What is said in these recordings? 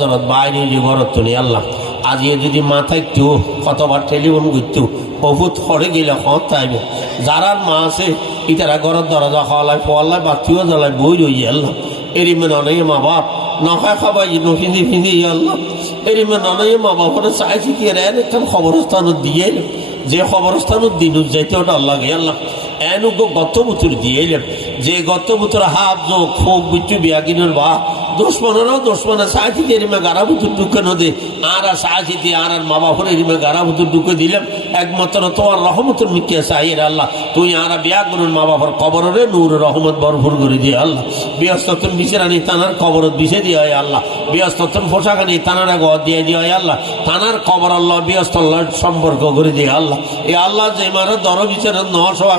হজরত বাইরে যে ঘরত তুলি আল্লাহ। আজিয়ে যদি মাথায় একটু কতবার টেলিফোন করতো, বহুত হরে গেলে হত যারার মা আছে, ইতারা ঘরের দরজা খাওয়ালায় ফোয়াল্লায় বাতিও জ্বালায়, বই রই আল্লাহ। এরি মেন অনেক মা বাপ নখায় খাবাই নফিন্দি ফিন্দি আল্লাহ। এরি মেন অনেক মা বাপরে চাইছি কি রে একখান খবরস্থানত দিয়ে যে খবরস্থানত দিনুত যাইতে ওটা আল্লাহ আল্লাহ। এনুক গত বুতুর দিয়ে এলাম যে গত বুতুর হাত যোগ ফোক বিচ্ছু বিয়াগিনের বা, দুশ্মনেরও দুশ্মনে সাহায্যে এরিমে গারা বুতুর ঢুকে নদী, আর আর সাহায্যে আর আর মা বাপর এরিমে গারা বুতুর ঢুকে দিলাম একমাত্র তোমার রহমতের মিকে সাহির আল্লাহ, তুই আর বিয়া করুন মা বাবার কবরে নূর রহমত ভরপুর করে দিয়ে আল্লাহ। বৃহস্পতন বিচরানি তানার কবরত বিছে দিয়ে হয় আল্লাহ। বৃহস্পতন পোশাকানি তানার ঘর দিয়ে দিয়ে হয় আল্লাহ। তানার কবর আল্লাহ বৃহস্পল্লার সম্পর্ক করে দিয়ে আল্লাহ। এই আল্লাহ যে মারে দর বিচারের ন সবাই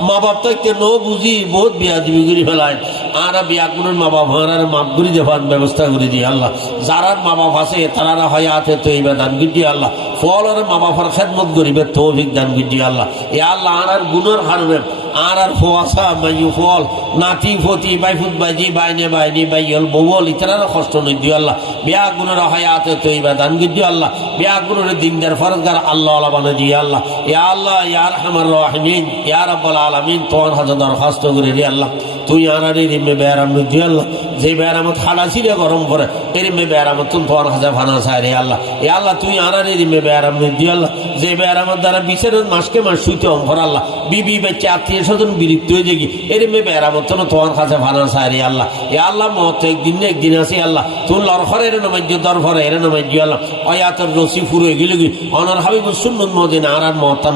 মা বাপ তো কে নো বুঝি বহুত বিয়া দিবি করে ফেলায়। আর বিয়া করুন মা বাপ আর মাপ করে দেওয়ার ব্যবস্থা করে দিয়ে আল্লাহ। যারা মা বাপ আছে, তারা হয় আছে তো এইবার দান গিটি আল্লাহ। ফল আর মা বাপার খেদমত করিবে, তৌফিক দান দিয়ে আল্লাহ। এ আল্লাহ আর গুণর হারবে। আর আর ফোয়াশা মাইয়ু ফল নাতি ফতি বাইফুত বাইজি বাইনে বাইনি বাইল বউল ইতারা কষ্ট নই দিও আল্লাহ। বিয়া গুণের হায়াতে তৈবা দান গিদি আল্লাহ। বিয়া গুণের দিনদার ফরজগার আল্লাহ আল্লাহ বানা দিও আল্লাহ। ইয়া আল্লাহ ইয়ার হামার রাহিমিন, ইয়া রাব্বুল আলামিন, তোমার হাজার দরখাস্ত করে রে আল্লাহ। তুই আনার এই রিমে বেয়ারাম দি আল্লাহ, যে বেয়ারামত হালা ছিঁড়ে গরম করে, এই রিমে বেয়ারামত তুমি তোমার হাজার ফানা চাই রে আল্লাহ। এ আল্লাহ, তুই আনার এই রিমে বেয়ারাম দি আল্লাহ, যে বেয়ারামত দ্বারা বিচারের মাসকে মাস শুইতে অঙ্কর আল্লাহ। বিবি বাচ্চা, আত্মীয় স্বজন বিরক্ত হয়ে যাবি এর মে বেয়ারামত না তোমার কাছে ফানা চাই রে আল্লাহ। এ আল্লাহ, মত একদিন না একদিন আসি আল্লাহ। তুই লরফরে এর নামাজ্য দরফরে এর নামাজ্য, আল্লাহ। অয়াতর রসি ফুরে গেলে গি অনার হাবিব সুন্নত মদিন আর আর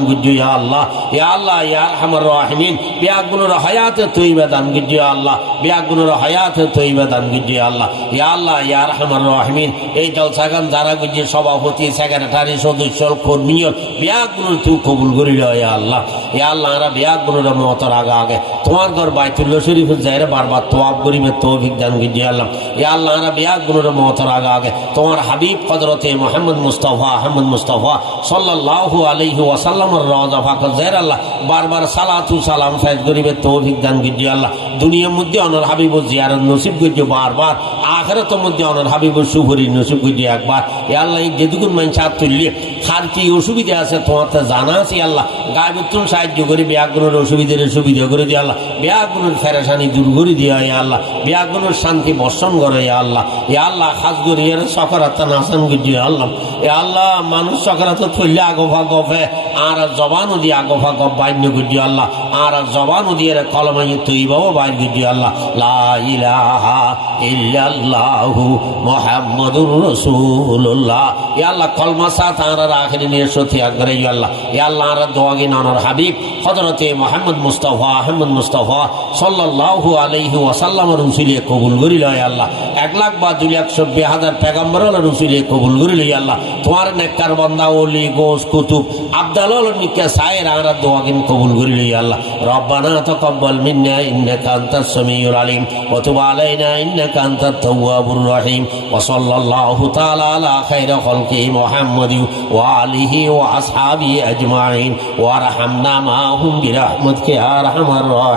গুজ্জ ইয়া আল্লাহ। ইয়া আল্লাহ, ইয়া আমার রাহিমিন। বিয়াগুলোর হায়াতে তুই দান গুজ্জ আল্লাহ। বিয়াগুলোর হায়াতে তৈবা দান গুজ্জ আল্লাহ। ইয়া আল্লাহ, ইয়া রহমান রাহিমিন। এই জলসাগান, যারা গুজ্জে সভাপতি, সেক্রেটারি, সদস্য কর্মীয় বিয়াগুলোর তুই কবুল করিল, ইয়া আল্লাহ। ইয়া আল্লাহ, আমরা বিয়াগুলোর মতর আগে আগে। তোমার ঘর বাইতুল্লাহ শরীফ যাই বারবার তোয়াব করিবে, তৌফিক দান গুজ্জ আল্লাহ। ইয়া আল্লাহ, আমরা বিয়াগুলোর মতর আগে আগে। তোমার হাবিব কদরতে মোহাম্মদ মুস্তফা, আহমদ মুস্তফা সাল্লাল্লাহু আলাইহি ওয়াসাল্লামের রওজা ফাকর জাহের আল্লাহ বারবার সালাতু সালাম ফায়দ করিবে, তৌফিক দান গিজি আল্লাহ। দুনিয়ার মধ্যে অনর হাবিব জিয়ারত নসিব গিজি বারবার, আখেরাতের মধ্যে অনর হাবিব সুভরি নসিব গিজি একবার। এ আল্লাহ যেটুকুন মানুষ তুললি খার কি অসুবিধা আছে তোমার তো জানা আছে আল্লাহ? গায়বুত্তম সাহায্য করে বিয়াগুলোর অসুবিধার সুবিধা করে দিয়ে আল্লাহ। বিয়াগুলোর ফেরেশানি দূর করে দিয়ে আল্লাহ। বিয়াগুলোর শান্তি বর্ষণ করে আল্লাহ। এ আল্লাহ খাস করে এর সকারাত্তা নাসান গিজি আল্লাহ। এ আল্লাহ মানুষ সকারাত থইলে আগোফা গফে আর জবানও দিয়ে আগোফা গফ বাইন্য গুজি আল্লাহ। আর জবানও দিয়ে কলমাই তৈবাও বাইর গুজি আল্লাহ। লা ইলাহা ইল্লাল্লাহু মুহাম্মাদুর রাসূলুল্লাহ। ইয়া আল্লাহ, কলমা সাথ আর আখিরি নিয়ে সতি আকরে ইয়া আল্লাহ। ইয়া আল্লাহ, আর দোয়াগি নানার হাবিব, হযরতে মুহাম্মদ মুস্তাফা, আহমদ মুস্তাফা, সাল্লাল্লাহু আলাইহি ওয়াসাল্লামের রসুলিয়ে কবুল করিল আল্লাহ। এক লাখ বা দুই লাখ চব্বিশ হাজার পেগম্বর রসুলিয়ে কবুল করিল আল্লাহ। তোমার নেককার বান্দা, ওলি, গোস, কুতুব, আব্দাল নিকে সায়ের আমরা দোয়াগিন কবুল করিল আল্লাহ। রব্বানা তাকাব্বাল মিন্না ইন্নাকা আনতাস সামিউল আলিম, ওয়া তুব আলাইনা ইন্নাকা আনতাত তাওয়াবুর রহিম, ওয়া সাল্লাল্লাহু তাআলা আলা খাইরি খালকি মুহাম্মাদি ওয়া আলিহি ওয়া আসহাবিহি আজমাইন, ওয়া রাহামনা মাহুম বিরহমাতিকা আরহামার রাহিম।